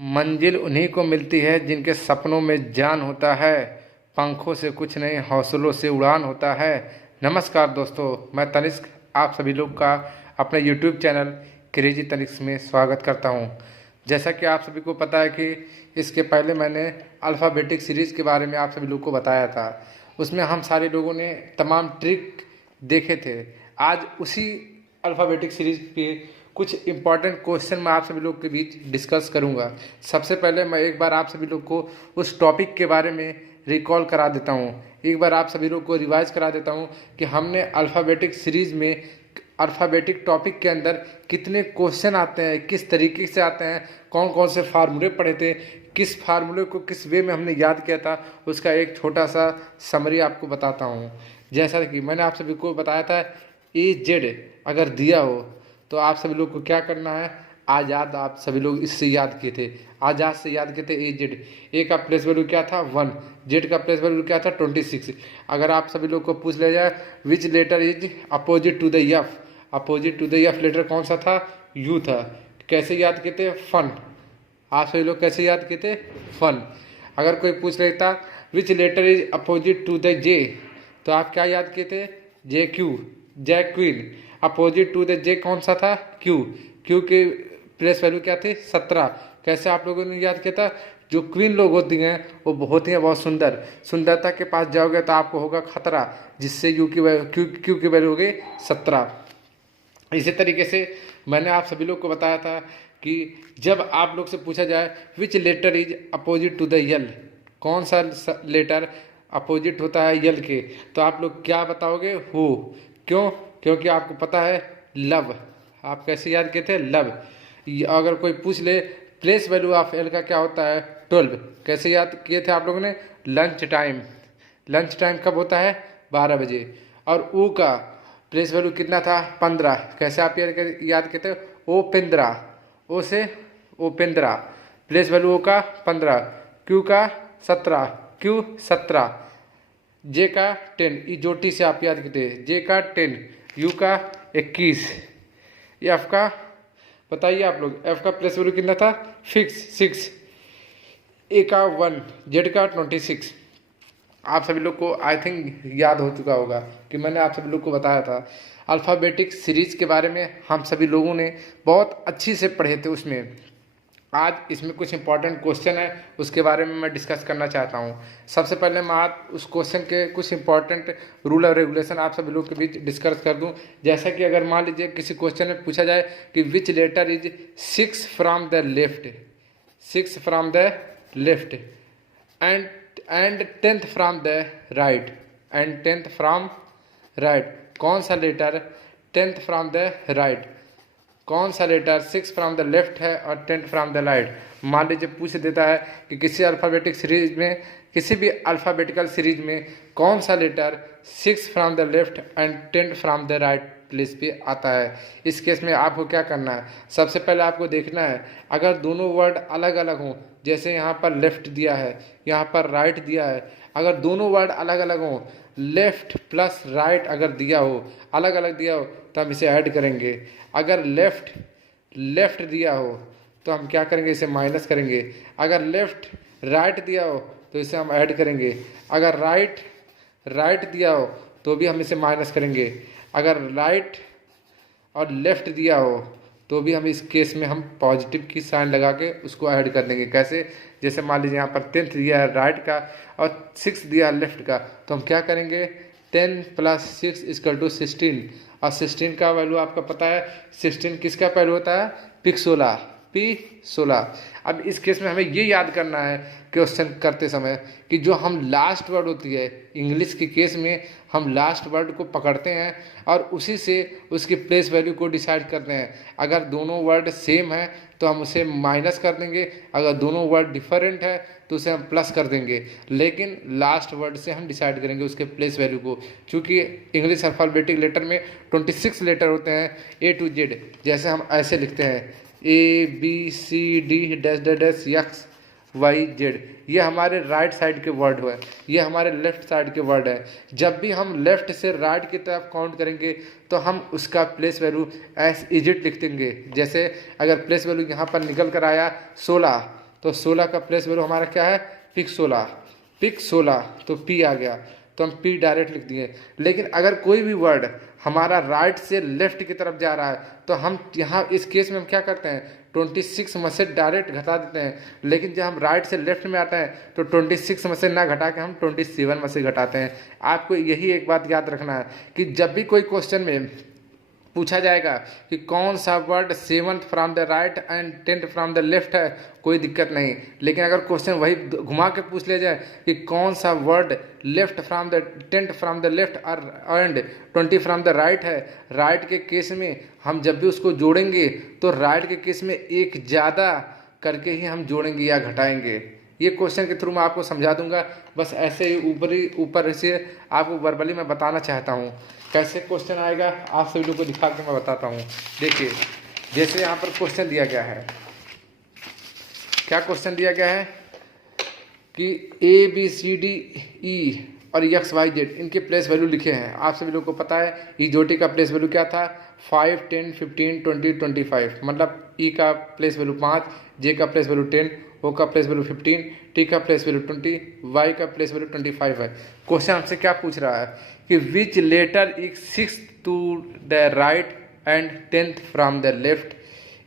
मंजिल उन्हीं को मिलती है जिनके सपनों में जान होता है। पंखों से कुछ नहीं, हौसलों से उड़ान होता है। नमस्कार दोस्तों, मैं तनिष्क आप सभी लोग का अपने YouTube चैनल क्रेजी तनिष्क में स्वागत करता हूं। जैसा कि आप सभी को पता है कि इसके पहले मैंने अल्फ़ाबेटिक सीरीज़ के बारे में आप सभी लोग को बताया था। उसमें हम सारे लोगों ने तमाम ट्रिक देखे थे। आज उसी अल्फ़ाबेटिक सीरीज़ के कुछ इम्पॉर्टेंट क्वेश्चन मैं आप सभी लोग के बीच डिस्कस करूंगा। सबसे पहले मैं एक बार आप सभी लोग को उस टॉपिक के बारे में रिकॉल करा देता हूं, एक बार आप सभी लोग को रिवाइज करा देता हूं कि हमने अल्फ़ाबेटिक सीरीज़ में अल्फ़ाबेटिक टॉपिक के अंदर कितने क्वेश्चन आते हैं, किस तरीके से आते हैं, कौन कौन से फार्मूले पढ़े थे, किस फार्मूले को किस वे में हमने याद किया था, उसका एक छोटा सा समरी आपको बताता हूँ। जैसा कि मैंने आप सभी को बताया था, AZ अगर दिया हो तो आप सभी लोग को क्या करना है। आज़ाद आप सभी लोग इससे याद किए थे, आज़ाद से याद किए थे। AZ, ए का प्लेस वैल्यू क्या था 1, जेड का प्लेस वैल्यू क्या था 26। अगर आप सभी लोग को पूछ लिया जाए which letter is opposite to the F, opposite to the F letter कौन सा था, यू था। कैसे याद किए थे, फन। आप सभी लोग कैसे याद किए थे, फन। अगर कोई पूछ लेता which letter is opposite to the J, तो आप क्या याद किए थे, J Q, Jai queen. Opposite to the J कौन सा था, क्यू, क्यू की प्लेस वैल्यू क्या थी 17। कैसे आप लोगों ने याद किया था, जो क्वीन लोग होती हैं वो होती हैं बहुत सुंदर, सुंदरता के पास जाओगे तो आपको होगा खतरा, जिससे यू की क्यू की वैल्यू हो गई 17। इसी तरीके से मैंने आप सभी लोग को बताया था कि जब आप लोग से पूछा जाए which letter is opposite to the L, कौन सा लेटर अपोजिट होता है यल के, तो आप लोग क्या बताओगे, हो। क्यों, क्योंकि आपको पता है लव। आप कैसे याद किए थे, लव। अगर कोई पूछ ले प्लेस वैल्यू ऑफ एल का क्या होता है 12, कैसे याद किए थे आप लोगों ने, लंच टाइम। लंच टाइम कब होता है 12 बजे। और ऊ का प्लेस वैल्यू कितना था 15, कैसे आप याद किए थे, ओपेंद्रा, ओ से ओपेंद्रा, प्लेस वैल्यू ओ का 15, क्यू का 17, क्यू 17, जे का 10, ई जो टी से आप याद किए थे, जे का 10, यू का 21, एफ का बताइए आप लोग, एफ का प्लेस वैल्यू कितना था फिक्स 6, ए का 1, जेड का 26। आप सभी लोग को आई थिंक याद हो चुका होगा कि मैंने आप सभी लोग को बताया था अल्फ़ाबेटिक सीरीज़ के बारे में। हम सभी लोगों ने बहुत अच्छी से पढ़े थे उसमें। आज इसमें कुछ इंपॉर्टेंट क्वेश्चन है, उसके बारे में मैं डिस्कस करना चाहता हूँ। सबसे पहले मैं आज उस क्वेश्चन के कुछ इंपॉर्टेंट रूल और रेगुलेशन आप सभी लोग के बीच डिस्कस कर दूँ। जैसा कि अगर मान लीजिए किसी क्वेश्चन में पूछा जाए कि which letter is 6 from the left, 6 from the left and 10th from the right, and 10th from right, कौन सा letter 10th from the right, कौन सा लेटर 6 फ्रॉम द लेफ्ट है और 10th फ्रॉम द राइट। मान लीजिए पूछ देता है कि किसी अल्फ़ाबेटिक सीरीज में, किसी भी अल्फ़ाबेटिकल सीरीज में कौन सा letter 6 from the left and 10th from the right place पे आता है। इस केस में आपको क्या करना है, सबसे पहले आपको देखना है अगर दोनों वर्ड अलग अलग हों, जैसे यहाँ पर लेफ्ट दिया है, यहाँ पर राइट दिया है, अगर दोनों वर्ड अलग अलग हों, लेफ्ट प्लस राइट अगर दिया हो, अलग अलग दिया हो, तो हम इसे ऐड करेंगे। अगर लेफ्ट लेफ्ट दिया हो तो हम क्या करेंगे, इसे माइनस करेंगे। अगर लेफ्ट राइट दिया हो तो इसे हम ऐड करेंगे। अगर राइट राइट दिया हो तो भी हम इसे माइनस करेंगे। अगर राइट और लेफ्ट दिया हो तो भी हम इस केस में हम पॉजिटिव की साइन लगा के उसको ऐड कर देंगे। कैसे, जैसे मान लीजिए यहाँ पर 10th दिया है राइट का और 6 दिया है लेफ्ट का, तो हम क्या करेंगे 10 + 6 = 16। और 16 का वैल्यू आपका पता है, 16 किसका वैल्यू होता है, पिक 16, P16। अब इस केस में हमें ये याद करना है क्वेश्चन करते समय कि जो हम लास्ट वर्ड होती है, इंग्लिश के केस में हम लास्ट वर्ड को पकड़ते हैं और उसी से उसकी प्लेस वैल्यू को डिसाइड करते हैं। अगर दोनों वर्ड सेम है तो हम उसे माइनस कर देंगे, अगर दोनों वर्ड डिफरेंट है तो उसे हम प्लस कर देंगे, लेकिन लास्ट वर्ड से हम डिसाइड करेंगे उसके प्लेस वैल्यू को। क्योंकि इंग्लिश अल्फ़ाबेटिक लेटर में 26 लेटर होते हैं A to Z, जैसे हम ऐसे लिखते हैं ABCD-X-Y-Z, ये हमारे राइट साइड के वर्ड है, ये हमारे लेफ्ट साइड के वर्ड है। जब भी हम लेफ्ट से राइट की तरफ काउंट करेंगे तो हम उसका प्लेस वैल्यू एज इजिट लिख देंगे। जैसे अगर प्लेस वैल्यू यहाँ पर निकल कर आया 16, तो 16 का प्लेस वैल्यू हमारा क्या है, पिक 16, पिक 16, तो पी आ गया, तो हम पी डायरेक्ट लिख दिए। लेकिन अगर कोई भी वर्ड हमारा राइट से लेफ्ट की तरफ जा रहा है तो हम यहाँ इस केस में हम क्या करते हैं, 26 में से डायरेक्ट घटा देते हैं। लेकिन जब हम राइट से लेफ्ट में आते हैं तो 26 में से ना घटा के हम 27 में से घटाते हैं। आपको यही एक बात याद रखना है कि जब भी कोई क्वेश्चन में पूछा जाएगा कि कौन सा word 7th from the right and 10th from the left है, कोई दिक्कत नहीं। लेकिन अगर क्वेश्चन वही घुमा के पूछ लिया जाए कि कौन सा word left from the 10th from the left और एंड 20 फ्रॉम द राइट है, राइट के केस में हम जब भी उसको जोड़ेंगे तो राइट के केस में एक ज़्यादा करके ही हम जोड़ेंगे या घटाएंगे। ये क्वेश्चन के थ्रू मैं आपको समझा दूंगा, बस ऐसे ही ऊपर से आपको वर्बली मैं बताना चाहता हूँ। कैसे क्वेश्चन आएगा आप सभी लोगों को दिखा के मैं बताता हूँ। देखिए जैसे यहाँ पर क्वेश्चन दिया गया है, क्या क्वेश्चन दिया गया है कि ABCDE और XYZ इनके प्लेस वैल्यू लिखे हैं। आप सभी लोगों को पता है इजोटी का प्लेस वैल्यू क्या था, 5, 10, 15, 20, 25, मतलब E का प्लेस वैल्यू 5, J का प्लेस वैल्यू 10, O का प्लेस वैल्यू 15, T का प्लेस वैल्यू 20, Y का प्लेस वैल्यू 25 है। क्वेश्चन हमसे क्या पूछ रहा है कि which letter is 6th to the right and 10th from the left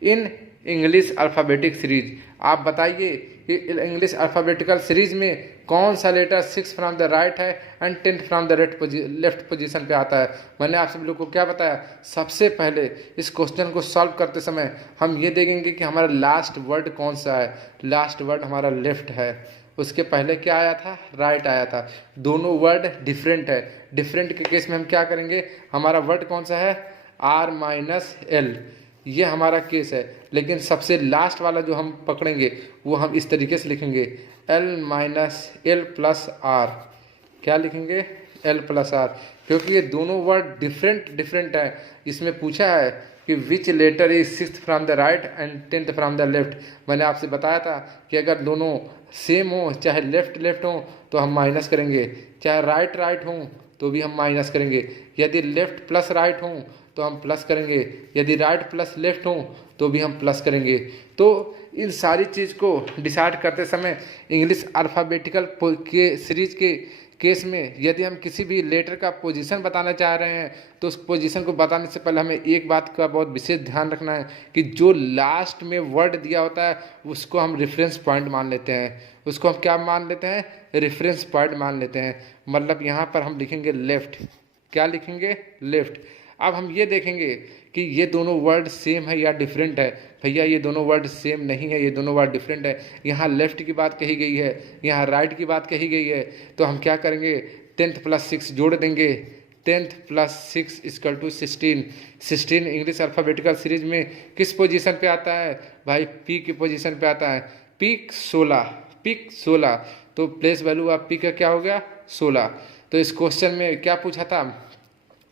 in English alphabetic series. आप बताइए कि इंग्लिश अल्फ़ाबेटिकल सीरीज में कौन सा लेटर 6 फ्रॉम द राइट है and 10th from the left position पे आता है। मैंने आप सभी लोग को क्या बताया, सबसे पहले इस क्वेश्चन को सॉल्व करते समय हम ये देखेंगे कि हमारा लास्ट वर्ड कौन सा है। लास्ट वर्ड हमारा लेफ्ट है, उसके पहले क्या आया था, राइट आया था। दोनों वर्ड डिफरेंट है। डिफरेंट के केस में हम क्या करेंगे, हमारा वर्ड कौन सा है, R-L, ये हमारा केस है। लेकिन सबसे लास्ट वाला जो हम पकड़ेंगे वो हम इस तरीके से लिखेंगे L-L प्लस R। क्या लिखेंगे, L प्लस R, क्योंकि ये दोनों वर्ड डिफरेंट है। इसमें पूछा है कि which letter is 6th from the right and 10th from the left. मैंने आपसे बताया था कि अगर दोनों सेम हो, चाहे लेफ्ट हो तो हम माइनस करेंगे, चाहे राइट हो तो भी हम माइनस करेंगे। यदि लेफ्ट प्लस राइट हो तो हम प्लस करेंगे, यदि राइट प्लस लेफ्ट हो तो भी हम प्लस करेंगे। तो इन सारी चीज़ को डिसाइड करते समय इंग्लिश अल्फ़ाबेटिकल के सीरीज के केस में यदि हम किसी भी लेटर का पोजीशन बताना चाह रहे हैं तो उस पोजीशन को बताने से पहले हमें एक बात का बहुत विशेष ध्यान रखना है कि जो लास्ट में वर्ड दिया होता है उसको हम रेफरेंस पॉइंट मान लेते हैं। उसको हम क्या मान लेते हैं, रेफरेंस पॉइंट मान लेते हैं। मतलब यहाँ पर हम लिखेंगे लेफ्ट, क्या लिखेंगे, लेफ्ट। अब हम ये देखेंगे कि ये दोनों वर्ड सेम है या डिफरेंट है। भैया ये दोनों वर्ड सेम नहीं है, ये दोनों वर्ड डिफरेंट है। यहाँ लेफ्ट की बात कही गई है, यहाँ राइट की बात कही गई है। तो हम क्या करेंगे, 10th प्लस 6 जोड़ देंगे। 10th plus 6 equal to 16। 16 English alphabetical series में किस पोजीशन पे आता है भाई, पी की पोजीशन पे आता है। पिक 16, पिक 16, तो प्लेस वैल्यू ऑफ पी का क्या हो गया, 16। तो इस क्वेश्चन में क्या पूछा था,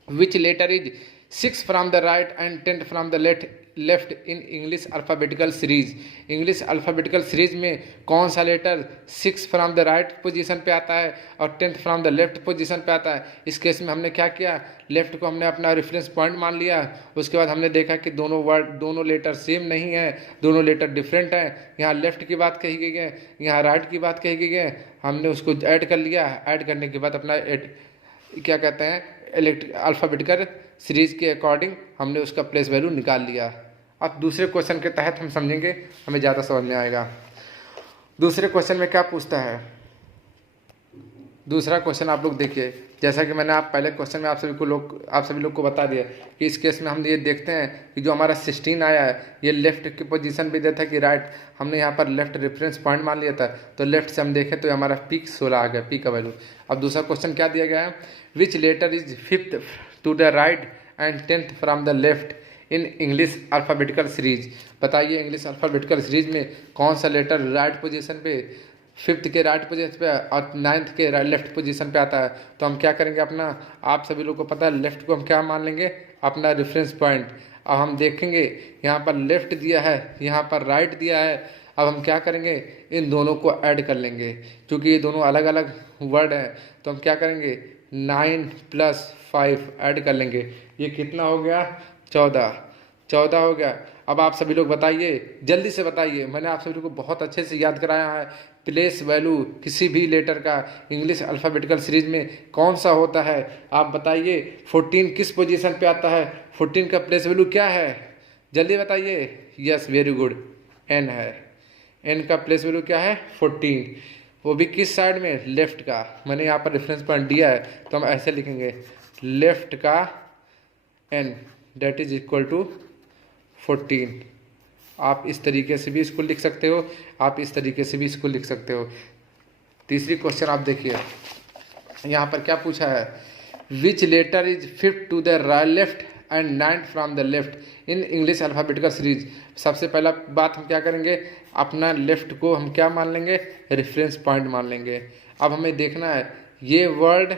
which letter is 6 from the right and 10th from the left in English alphabetical series. English alphabetical series में कौन सा letter 6 from the right position पे आता है और 10th from the left position पे आता है। इस केस में हमने क्या किया, लेफ्ट को हमने अपना रेफरेंस पॉइंट मान लिया। उसके बाद हमने देखा कि दोनों लेटर सेम नहीं है, दोनों लेटर डिफरेंट हैं। यहाँ लेफ्ट की बात कही गई है, यहाँ राइट की बात कही गई है। हमने उसको ऐड कर लिया। ऐड करने के बाद अपना क्या कहते हैं, अल्फ़ाबेटिकल सीरीज के अकॉर्डिंग हमने उसका प्लेस वैल्यू निकाल लिया। अब दूसरे क्वेश्चन के तहत हम समझेंगे, हमें ज़्यादा समझ में आएगा। दूसरे क्वेश्चन में क्या पूछता है, दूसरा क्वेश्चन आप लोग देखिए। जैसा कि मैंने पहले क्वेश्चन में आप सभी लोग को बता दिया कि इस केस में हम ये देखते हैं कि जो हमारा 16 आया है ये लेफ्ट की पोजीशन भी देता है कि राइट। हमने यहाँ पर लेफ्ट रेफरेंस पॉइंट मान लिया था, तो लेफ्ट से हम देखें तो हमारा पिक 16 आ गया, पी का वैल्यू। अब दूसरा क्वेश्चन क्या दिया गया है, which letter is 5th to the right and 10th from the left in English alphabetical series. बताइए इंग्लिश अल्फ़ाबेटिकल सीरीज में कौन सा लेटर राइट पोजीशन पे, 5th के राइट पोजीशन पे और 9th के लेफ्ट पोजीशन पे आता है। तो हम क्या करेंगे, अपना आप सभी लोग को पता है लेफ्ट को हम क्या मान लेंगे, अपना रेफरेंस पॉइंट। अब हम देखेंगे यहाँ पर लेफ्ट दिया है, यहाँ पर राइट दिया है। अब हम क्या करेंगे, इन दोनों को ऐड कर लेंगे। क्योंकि ये दोनों अलग अलग वर्ड हैं तो हम क्या करेंगे, 9 + 5 ऐड कर लेंगे। ये कितना हो गया, 14। 14 हो गया। अब आप सभी लोग बताइए, जल्दी से बताइए, मैंने आप सभी को बहुत अच्छे से याद कराया है। प्लेस वैल्यू किसी भी लेटर का इंग्लिश अल्फ़ाबेटिकल सीरीज में कौन सा होता है, आप बताइए। 14 किस पोजीशन पे आता है, 14 का प्लेस वैल्यू क्या है, जल्दी बताइए। यस, वेरी गुड, एन है। एन का प्लेस वैल्यू क्या है, 14। वो भी किस साइड में, लेफ्ट का। मैंने यहाँ पर रेफरेंस पॉइंट दिया है तो हम ऐसे लिखेंगे, लेफ्ट का N date is equal to 14। आप इस तरीके से भी इसको लिख सकते हो, आप इस तरीके से भी इसको लिख सकते हो। तीसरी क्वेश्चन आप देखिए, यहाँ पर क्या पूछा है, which letter is fifth to the left and ninth from the left in English alphabetical series. सबसे पहला बात हम क्या करेंगे, अपना लेफ्ट को हम क्या मान लेंगे, रेफरेंस पॉइंट मान लेंगे। अब हमें देखना है ये वर्ड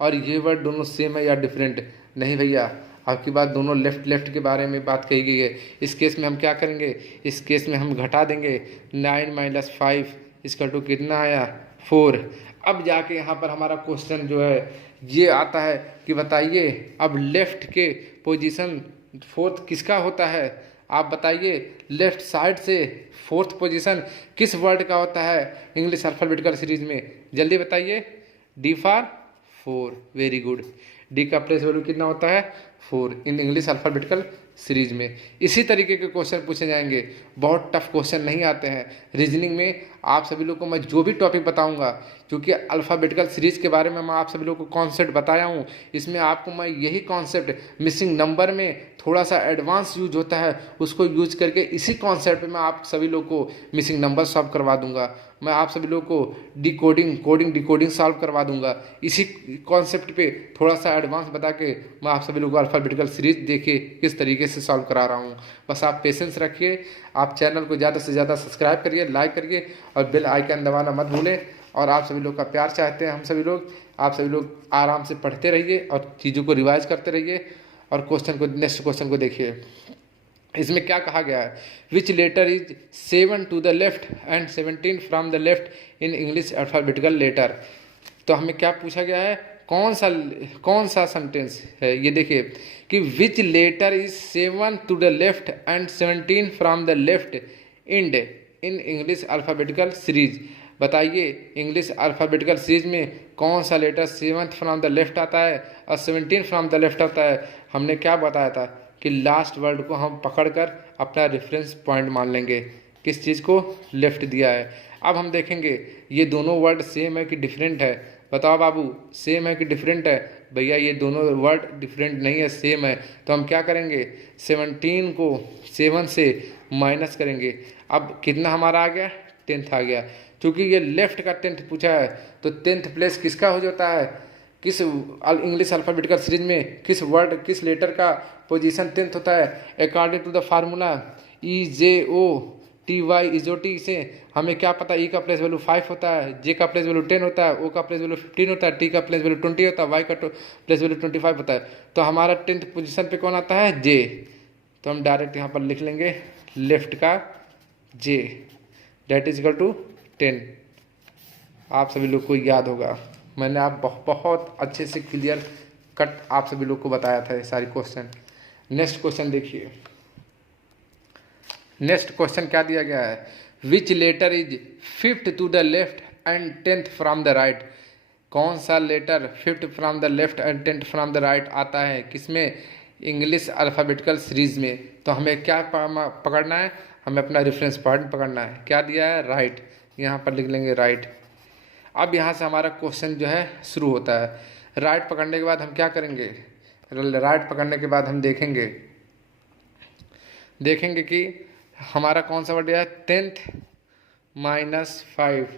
और ये वर्ड दोनों सेम है या डिफरेंट। नहीं भैया, आपकी बात दोनों लेफ्ट लेफ्ट के बारे में बात कही गई है। इस केस में हम क्या करेंगे, इस केस में हम घटा देंगे, 9 - 5 इसका टू कितना आया, 4। अब जाके यहाँ पर हमारा क्वेश्चन जो है ये आता है कि बताइए अब लेफ्ट के पोजीशन फोर्थ किसका होता है, आप बताइए। लेफ्ट साइड से फोर्थ पोजीशन किस वर्ड का होता है इंग्लिश अल्फ़ाबेटिकल सीरीज में, जल्दी बताइए। D for 4, very good. D का प्लेस वैल्यू कितना होता है, 4 इन इंग्लिश अल्फ़ाबेटिकल सीरीज में। इसी तरीके के क्वेश्चन पूछे जाएंगे, बहुत टफ क्वेश्चन नहीं आते हैं। रीजनिंग में आप सभी लोग को मैं जो भी टॉपिक बताऊंगा, क्योंकि अल्फ़ाबेटिकल सीरीज के बारे में मैं आप सभी लोग को कॉन्सेप्ट बताया हूँ, इसमें आपको मैं यही कॉन्सेप्ट मिसिंग नंबर में थोड़ा सा एडवांस यूज होता है, उसको यूज करके इसी कॉन्सेप्ट में आप सभी लोग को मिसिंग नंबर सॉल्व करवा दूंगा। मैं आप सभी लोग को डिकोडिंग सॉल्व करवा दूंगा। इसी कॉन्सेप्ट पे थोड़ा सा एडवांस बता के मैं आप सभी लोग को अल्फ़ाबेटिकल सीरीज देखिए किस तरीके से सॉल्व करा रहा हूँ। बस आप पेशेंस रखिए, आप चैनल को ज़्यादा से ज़्यादा सब्सक्राइब करिए, लाइक करिए और बेल आइकन दबाना मत भूलें। और आप सभी लोग का प्यार चाहते हैं हम सभी लोग। आप सभी लोग आराम से पढ़ते रहिए और चीज़ों को रिवाइज करते रहिए। और क्वेश्चन को, नेक्स्ट क्वेश्चन को देखिए, इसमें क्या कहा गया है, which letter is 7 to the left and 17 from the left in English alphabetical letter. तो हमें क्या पूछा गया है, कौन सा सेंटेंस है, ये देखिए कि which letter is 7 to the left and 17 from the left in English alphabetical series. बताइए इंग्लिश अल्फ़ाबेटिकल सीरीज में कौन सा letter 7th from the left आता है और 17 फ्रॉम द लेफ्ट आता है। हमने क्या बताया था कि लास्ट वर्ड को हम पकड़कर अपना रेफरेंस पॉइंट मान लेंगे, किस चीज़ को, लेफ्ट दिया है। अब हम देखेंगे ये दोनों वर्ड सेम है कि डिफरेंट है, बताओ बाबू, सेम है कि डिफरेंट है। भैया ये दोनों वर्ड डिफरेंट नहीं है, सेम है। तो हम क्या करेंगे, 17 को 7 से माइनस करेंगे। अब कितना हमारा आ गया, 10th आ गया। क्योंकि ये लेफ्ट का 10th पूछा है तो 10th प्लेस किसका हो जाता है, किस इंग्लिश अल्फ़ाबेटिकल सीरीज में किस वर्ड किस लेटर का पोजीशन 10th होता है। According to the formula EJOTY से हमें क्या पता, ई का प्लेस वैल्यू 5 होता है, जे का प्लेस वैल्यू 10 होता है, ओ का प्लेस वैल्यू 15 होता है, टी का प्लेस वैल्यू 20 होता है, वाई का प्लेस वैल्यू 25 होता है। तो हमारा 10th पोजीशन पे कौन आता है, जे। तो हम डायरेक्ट यहाँ पर लिख लेंगे लेफ्ट का जे डेट इज इक्वल टू 10। आप सभी लोग को याद होगा, मैंने आप बहुत अच्छे से क्लियर कट आप सभी लोग को बताया था ये सारी क्वेश्चन। नेक्स्ट क्वेश्चन देखिए, नेक्स्ट क्वेश्चन क्या दिया गया है, which letter is 5th to the left and 10th from the right. कौन सा letter 5th from the left and 10th from the right आता है, किसमें, इंग्लिश अल्फ़ाबेटिकल सीरीज में। तो हमें क्या पकड़ना है, हमें अपना रेफरेंस पॉइंट पकड़ना है, क्या दिया है, राइट। यहाँ पर लिख लेंगे राइट। अब यहाँ से हमारा क्वेश्चन जो है शुरू होता है। राइट पकड़ने के बाद हम क्या करेंगे, राइट पकड़ने के बाद हम देखेंगे कि हमारा कौन सा वर्ड है, 10th - 5। 10 - 5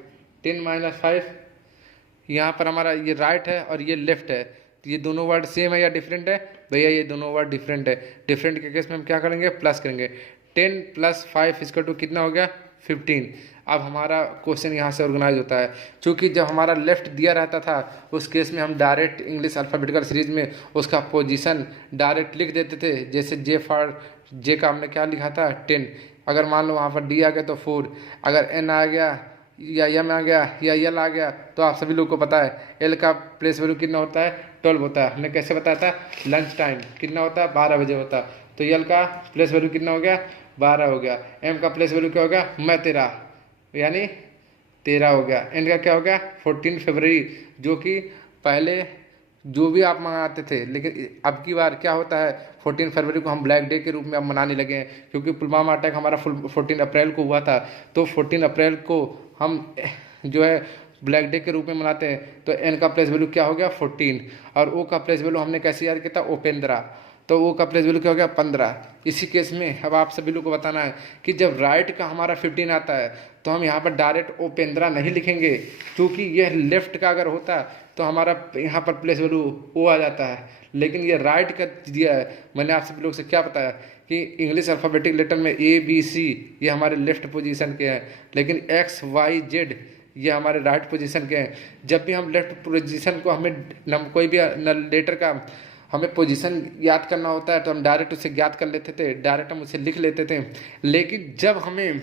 यहाँ पर हमारा ये राइट है और ये लेफ्ट है। तो ये दोनों वर्ड सेम है या डिफरेंट है, भैया ये दोनों वर्ड डिफरेंट है। डिफरेंट के केस में हम क्या करेंगे, प्लस करेंगे। 10 + 5 इसका टू कितना हो गया, 15। अब हमारा क्वेश्चन यहाँ से ऑर्गेनाइज होता है। क्योंकि जब हमारा लेफ्ट दिया रहता था उस केस में हम डायरेक्ट इंग्लिश अल्फ़ाबेटिकल सीरीज में उसका पोजीशन डायरेक्ट लिख देते थे। जैसे जे का हमने क्या लिखा था, 10। अगर मान लो वहाँ पर डी आ गया तो 4, अगर एन आ गया या एम आ गया या एल आ गया तो आप सभी लोग को पता है एल का प्लेस वैल्यू कितना होता है, 12 होता है। हमने कैसे बताया था, लंच टाइम कितना होता है, 12 बजे होता है। तो यल का प्लेस वैल्यू कितना हो गया, 12 हो गया। एम का प्लेस वैल्यू क्या हो गया, मैं तेरा, यानी 13 हो गया। एन का क्या हो गया, 14 फरवरी, जो कि पहले जो भी आप मनाते थे, लेकिन अब की बार क्या होता है, 14 फरवरी को हम ब्लैक डे के रूप में अब मनाने लगे हैं, क्योंकि पुलवामा अटैक हमारा 14 अप्रैल को हुआ था। तो 14 अप्रैल को हम जो है ब्लैक डे के रूप में मनाते हैं। तो एन का प्लेस वैल्यू क्या हो गया, 14, और ओ का प्लेस वैल्यू हमने कैसे याद किया था, उपेंद्रा, तो ओ का प्लेस वैल्यू क्या हो गया, 15। इसी केस में अब आप सभी लोग को बताना है कि जब राइट का हमारा 15 आता है तो हम यहाँ पर डायरेक्ट उपेंद्रा नहीं लिखेंगे, क्योंकि यह लेफ्ट का अगर होता तो हमारा यहाँ पर प्लेस वैल्यू ओ आ जाता है। लेकिन ये राइट का दिया है। मैंने आप सभी लोग से क्या बताया कि इंग्लिश अल्फ़ाबेटिक लेटर में ए बी सी ये हमारे लेफ्ट पोजीशन के हैं, लेकिन एक्स वाई जेड ये हमारे राइट पोजीशन के हैं। जब भी हम लेफ्ट पोजीशन को हमें कोई भी लेटर का हमें पोजीशन याद करना होता है तो हम डायरेक्ट उसे ज्ञात कर लेते थे, डायरेक्ट हम उसे लिख लेते थे। लेकिन जब हमें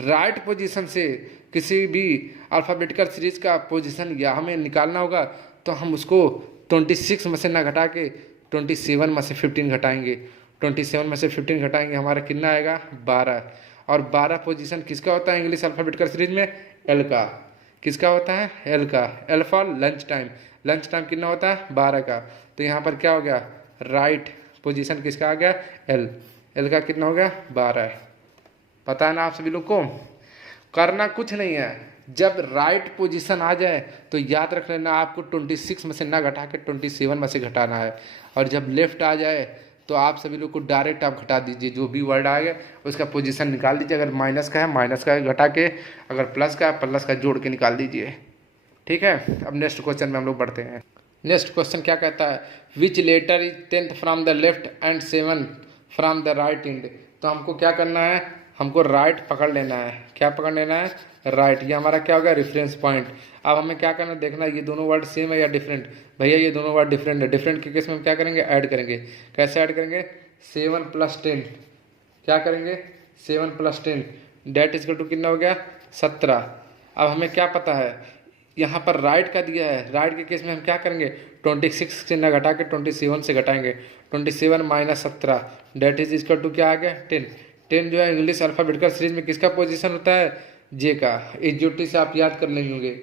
राइट पोजीशन से किसी भी अल्फ़ाबेटिकल सीरीज का पोजीशन या हमें निकालना होगा तो हम उसको 26 में से ना घटा के 27 में से 15 घटाएंगे। 27 में से 15 घटाएंगे, हमारा कितना आएगा, 12। और 12 पोजीशन किसका होता है इंग्लिश अल्फ़ाबेटिकल सीरीज में, एल का। किसका होता है, एल का। L for lunch time, lunch time कितना होता है, 12 का। तो यहाँ पर क्या हो गया, राइट पोजीशन किसका आ गया, एल। एल का कितना हो गया, 12। पता है ना आप सभी लोग को, करना कुछ नहीं है। जब राइट पोजीशन आ जाए तो याद रख लेना आपको 26 में से ना घटा के 27 में से घटाना है। और जब लेफ्ट आ जाए तो आप सभी लोग को डायरेक्ट आप घटा दीजिए, जो भी वर्ड आ गया उसका पोजीशन निकाल दीजिए। अगर माइनस का है माइनस का घटा के, अगर प्लस का है प्लस का जोड़ के निकाल दीजिए। ठीक है, अब नेक्स्ट क्वेश्चन में हम लोग बढ़ते हैं। नेक्स्ट क्वेश्चन क्या कहता है, which letter is 10th from the left and 7 from the right end. तो हमको क्या करना है, हमको राइट पकड़ लेना है। क्या पकड़ लेना है, राइट। ये हमारा क्या होगा, रेफरेंस पॉइंट। अब हमें क्या करना है, देखना ये दोनों वर्ड सेम है या डिफरेंट। भैया ये दोनों वर्ड डिफरेंट है। डिफरेंट के केस में हम क्या करेंगे, ऐड करेंगे। कैसे ऐड करेंगे, 7 + 10, क्या करेंगे 7 + 10 डेट इज टू कितना हो गया, 17। अब हमें क्या पता है, यहाँ पर राइट का दिया है। राइट के केस में हम क्या करेंगे, 26 से ना घटा के 27 से घटाएंगे। 27 - 17 डेट इज इक्वल टू क्या आ गया, 10। 10 जो है इंग्लिश अल्फ़ाबेटिकल सीरीज में किसका पोजीशन होता है, जे का। इजोटी से आप याद कर लेंगे,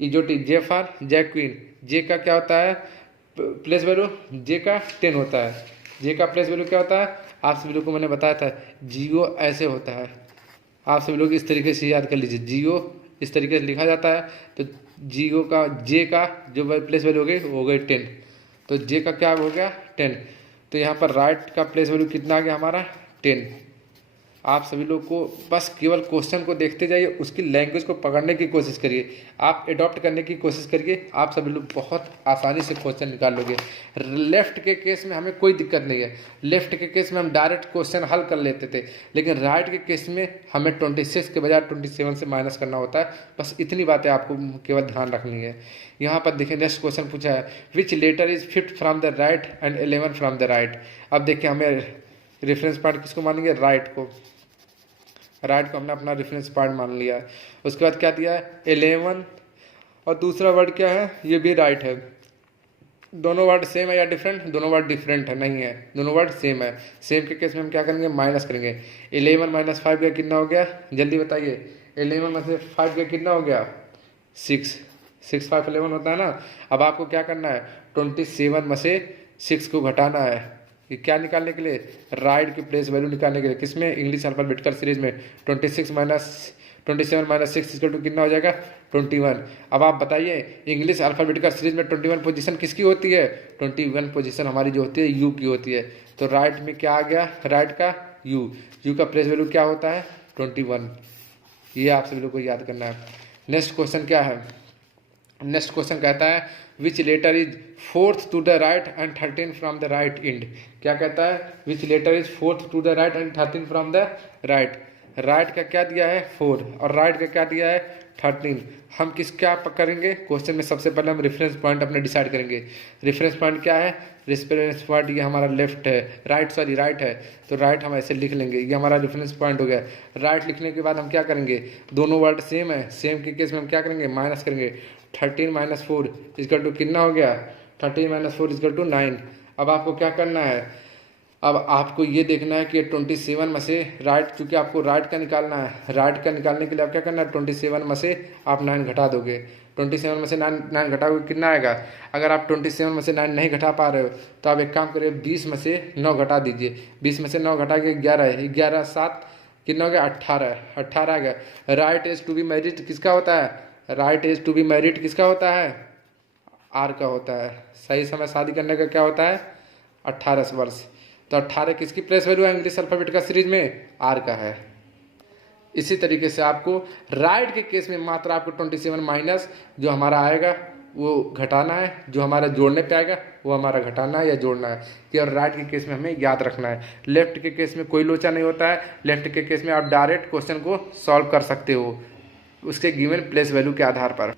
इजोटी, जे फॉर जैक्विन। जे का क्या होता है प्लेस वैल्यू, जे का 10 होता है। जे का प्लेस वैल्यू क्या होता है, आप सभी लोग को मैंने बताया था, जियो ऐसे होता है। आप सभी लोग इस तरीके से याद कर लीजिए, जियो इस तरीके से लिखा जाता है। तो जियो का, जे का जो प्लेस वैल्यू हो गई 10, तो जे का क्या हो गया 10। तो यहाँ पर राइट का प्लेस वैल्यू कितना आ गया हमारा, 10। आप सभी लोग को बस केवल क्वेश्चन को देखते जाइए, उसकी लैंग्वेज को पकड़ने की कोशिश करिए, आप एडॉप्ट करने की कोशिश करिए, आप सभी लोग बहुत आसानी से क्वेश्चन निकाल लोगे। लेफ्ट के केस में हमें कोई दिक्कत नहीं है। लेफ्ट के केस में हम डायरेक्ट क्वेश्चन हल कर लेते थे, लेकिन राइट के केस में हमें 26 के बजाय 27 से माइनस करना होता है। बस इतनी बातें आपको केवल ध्यान रखनी है। यहाँ पर देखिए नेक्स्ट क्वेश्चन पूछा है, which letter is 5th from the right and 11 from the right. अब देखिए हमें रेफरेंस पॉइंट किसको मानेंगे, राइट को। राइट को हमने अपना रेफरेंस पॉइंट मान लिया है। उसके बाद क्या दिया है, 11, और दूसरा वर्ड क्या है, ये भी राइट है। दोनों वर्ड सेम है या डिफरेंट, दोनों वर्ड डिफरेंट है, नहीं है, दोनों वर्ड सेम है। सेम के केस में हम क्या करेंगे, माइनस करेंगे। 11 - 5 का कितना हो गया, जल्दी बताइए। 11 में से 5 का कितना हो गया, 6। 6 5 11 होता है ना। अब आपको क्या करना है, 27 में से 6 को घटाना है। ये क्या निकालने के लिए, राइट की प्लेस वैल्यू निकालने के लिए। किसमें, इंग्लिश अल्फ़ाबेटिकल सीरीज में। 27 - 6 इक्वल टू कितना हो जाएगा, 21। अब आप बताइए इंग्लिश अल्फ़ाबेटिकल सीरीज में 21 पोजीशन किसकी होती है, 21 पोजीशन हमारी जो होती है यू की होती है। तो राइट में क्या आ गया, राइट का यू। यू का प्लेस वैल्यू क्या होता है, 21। ये आप सभी लोग को याद करना है। नेक्स्ट क्वेश्चन क्या है, नेक्स्ट क्वेश्चन कहता है, which letter is 4th to the right and 13 from the right end. क्या कहता है, which letter is 4th to the right and 13 from the right. Right का क्या दिया है, 4, और राइट का क्या दिया है, 13। हम क्या करेंगे क्वेश्चन में, सबसे पहले हम रेफरेंस पॉइंट अपने डिसाइड करेंगे। रेफरेंस पॉइंट क्या है, रेफरेंस पॉइंट ये हमारा लेफ्ट है, राइट है। तो राइट हम ऐसे लिख लेंगे, ये हमारा रेफरेंस पॉइंट हो गया। राइट लिखने के बाद हम क्या करेंगे, दोनों वर्ड सेम है, सेम के केस में हम क्या करेंगे, माइनस करेंगे। 13 - 4 इक्वल टू कितना हो गया, 13 - 4 इक्वल टू 9। अब आपको क्या करना है, अब आपको ये देखना है कि 27 में से राइट, चूँकि आपको राइट का निकालना है, राइट का निकालने के लिए आप क्या करना है, 27 में से आप 9 घटा दोगे। 27 में से 9 घटाओगे कितना आएगा। अगर आप 27 में से 9 नहीं घटा पा रहे हो तो आप एक काम करिए, 20 में से 9 घटा दीजिए। 20 में से 9 घटा के 11 7 कितना हो गया, 18 आ गया। Right age to be married किसका होता है, right age to be married किसका होता है, आर का होता है। सही समय शादी करने का क्या होता है, 18 वर्ष। तो 18 किसकी प्लेस वैल्यू है इंग्लिश अल्फाबेट का सीरीज में, आर का है। इसी तरीके से आपको राइट के केस में मात्र आपको 27 माइनस जो हमारा आएगा वो घटाना है, जो हमारा जोड़ने पे आएगा वो हमारा घटाना है या जोड़ना है। कि और राइट के केस में हमें याद रखना है। लेफ्ट के केस में कोई लोचा नहीं होता है। लेफ्ट के केस में आप डायरेक्ट क्वेश्चन को सॉल्व कर सकते हो उसके गिवन प्लेस वैल्यू के आधार पर।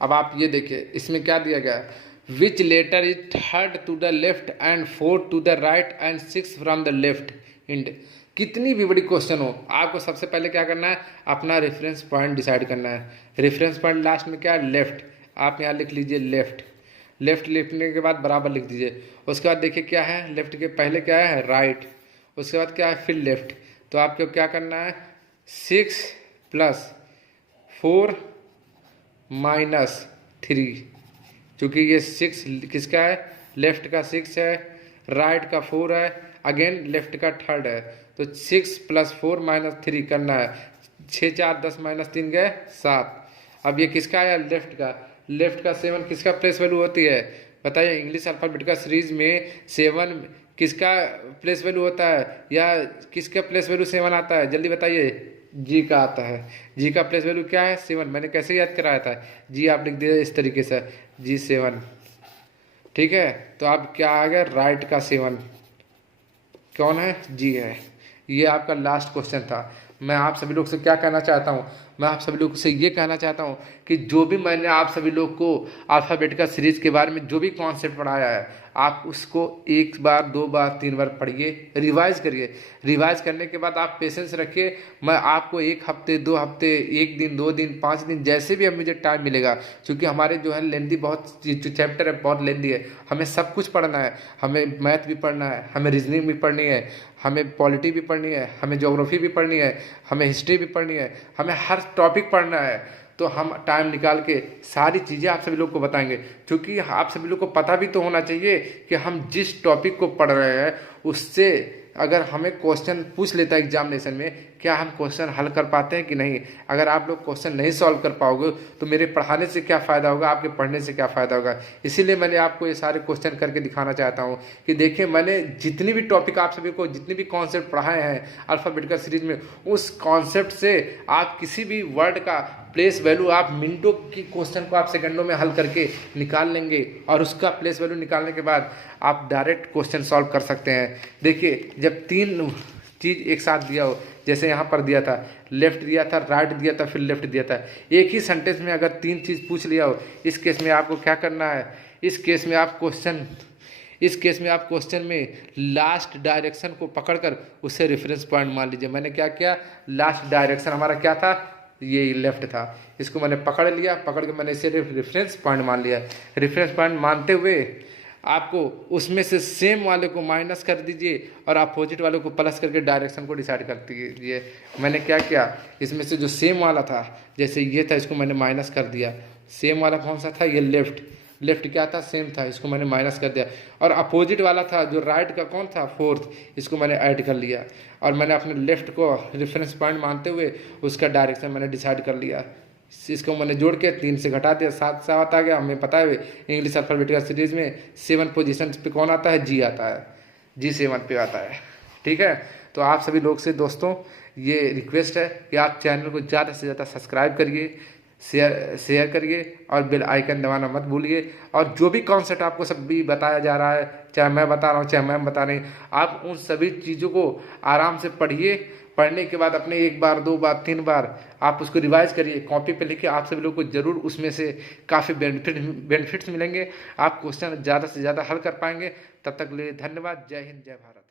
अब आप ये देखिए इसमें क्या दिया गया है, which letter is 3rd to the left and 4th to the right and 6th from the left end. कितनी भी बड़ी क्वेश्चन हो, आपको सबसे पहले क्या करना है, अपना रेफरेंस पॉइंट डिसाइड करना है। रेफरेंस पॉइंट लास्ट में क्या है, लेफ्ट। आप यहाँ लिख लीजिए लेफ्ट। लेफ्ट लिखने के बाद बराबर लिख दीजिए। उसके बाद देखिए क्या है, लेफ्ट के पहले क्या है, राइट। उसके बाद क्या है, फिर लेफ्ट। तो आपको क्या करना है, 6 + 4 - 3। क्योंकि ये 6 किसका है, लेफ्ट का 6 है, राइट का 4 है, अगेन लेफ्ट का 3rd है। तो 6 + 4 - 3 करना है। 6 4 10 - 3 गए 7। अब ये किसका आया, लेफ्ट का। लेफ्ट का 7 किसका प्लेस वैल्यू होती है, बताइए। इंग्लिश अल्फाबेट का सीरीज में 7 किसका प्लेस वैल्यू होता है, या किसका प्लेस वैल्यू 7 आता है, जल्दी बताइए। जी का आता है। जी का प्लेस वैल्यू क्या है, 7। मैंने कैसे याद कराया था, जी आप लिख दीजिए इस तरीके से, जी 7। ठीक है, तो अब क्या आ गया, राइट का 7 कौन है, जी है। ये आपका लास्ट क्वेश्चन था। मैं आप सभी लोग से क्या कहना चाहता हूँ, मैं आप सभी लोग से ये कहना चाहता हूँ कि जो भी मैंने आप सभी लोग को अल्फ़ाबेट का सीरीज के बारे में जो भी कॉन्सेप्ट पढ़ाया है, आप उसको 1 बार 2 बार 3 बार पढ़िए, रिवाइज करिए। रिवाइज करने के बाद आप पेशेंस रखिए। मैं आपको 1 हफ्ते 2 हफ्ते 1 दिन 2 दिन 5 दिन जैसे भी अब मुझे टाइम मिलेगा, क्योंकि हमारे जो है लेंदी बहुत जो चैप्टर है बहुत लेंदी है। हमें सब कुछ पढ़ना है, हमें मैथ भी पढ़ना है, हमें रीजनिंग भी पढ़नी है, हमें पॉलिटी भी पढ़नी है, हमें ज्योग्राफी भी पढ़नी है, हमें हिस्ट्री भी पढ़नी है, हमें हर टॉपिक पढ़ना है। तो हम टाइम निकाल के सारी चीज़ें आप सभी लोग को बताएंगे, क्योंकि आप सभी लोग को पता भी तो होना चाहिए कि हम जिस टॉपिक को पढ़ रहे हैं उससे अगर हमें क्वेश्चन पूछ लेता है एग्जामिनेशन में, क्या हम क्वेश्चन हल कर पाते हैं कि नहीं। अगर आप लोग क्वेश्चन नहीं सॉल्व कर पाओगे तो मेरे पढ़ाने से क्या फ़ायदा होगा, आपके पढ़ने से क्या फ़ायदा होगा। इसीलिए मैंने आपको ये सारे क्वेश्चन करके दिखाना चाहता हूँ कि देखिए मैंने जितनी भी टॉपिक आप सभी को जितने भी कॉन्सेप्ट पढ़ाए हैं अल्फ़ाबेट का सीरीज में, उस कॉन्सेप्ट से आप किसी भी वर्ड का प्लेस वैल्यू आप मिनटों की क्वेश्चन को आप सेकंडों में हल करके निकाल लेंगे, और उसका प्लेस वैल्यू निकालने के बाद आप डायरेक्ट क्वेश्चन सॉल्व कर सकते हैं। देखिए जब 3 चीज़ एक साथ दिया हो, जैसे यहाँ पर दिया था, लेफ्ट दिया था, राइट दिया था, फिर लेफ्ट दिया था, एक ही सेंटेंस में अगर 3 चीज़ पूछ लिया हो, इस केस में आपको क्या करना है, इस केस में आप क्वेश्चन में लास्ट डायरेक्शन को पकड़कर उसे रेफरेंस पॉइंट मान लीजिए। मैंने क्या किया, लास्ट डायरेक्शन हमारा क्या था, ये लेफ्ट था, इसको मैंने पकड़ लिया, पकड़ के मैंने इसे रेफरेंस पॉइंट मान लिया। रेफरेंस पॉइंट मानते हुए आपको उसमें से सेम वाले को माइनस कर दीजिए और अपोजिट वाले को प्लस करके डायरेक्शन को डिसाइड कर दीजिए। मैंने क्या किया, इसमें से जो सेम वाला था, जैसे ये था, इसको मैंने माइनस कर दिया। सेम वाला कौन सा था, ये लेफ्ट। लेफ्ट क्या था, सेम था, इसको मैंने माइनस कर दिया। और अपोजिट वाला था जो राइट का कौन था, 4th, इसको मैंने ऐड कर लिया। और मैंने अपने लेफ्ट को रेफरेंस पॉइंट मानते हुए उसका डायरेक्शन मैंने डिसाइड कर लिया। इसको मैंने जोड़ के 3 से घटा दिया, 7 आ गया। हमें पता है इंग्लिश अल्फाबेट का सीरीज में 7 पोजीशन पे कौन आता है, जी आता है, जी 7 पे आता है। ठीक है, तो आप सभी लोग से दोस्तों ये रिक्वेस्ट है कि आप चैनल को ज़्यादा से ज़्यादा सब्सक्राइब करिए, शेयर करिए और बेल आइकन दबाना मत भूलिए। और जो भी कॉन्सेप्ट आपको सब भी बताया जा रहा है, चाहे मैं बता रहा हूँ चाहे मैम बता रही, आप उन सभी चीज़ों को आराम से पढ़िए। पढ़ने के बाद अपने 1 बार 2 बार 3 बार आप उसको रिवाइज करिए, कॉपी पे लिखिए। आप सभी लोग को ज़रूर उसमें से काफ़ी बेनिफिट्स मिलेंगे। आप क्वेश्चन ज़्यादा से ज़्यादा हल कर पाएंगे। तब तक के लिए धन्यवाद। जय हिंद, जय भारत।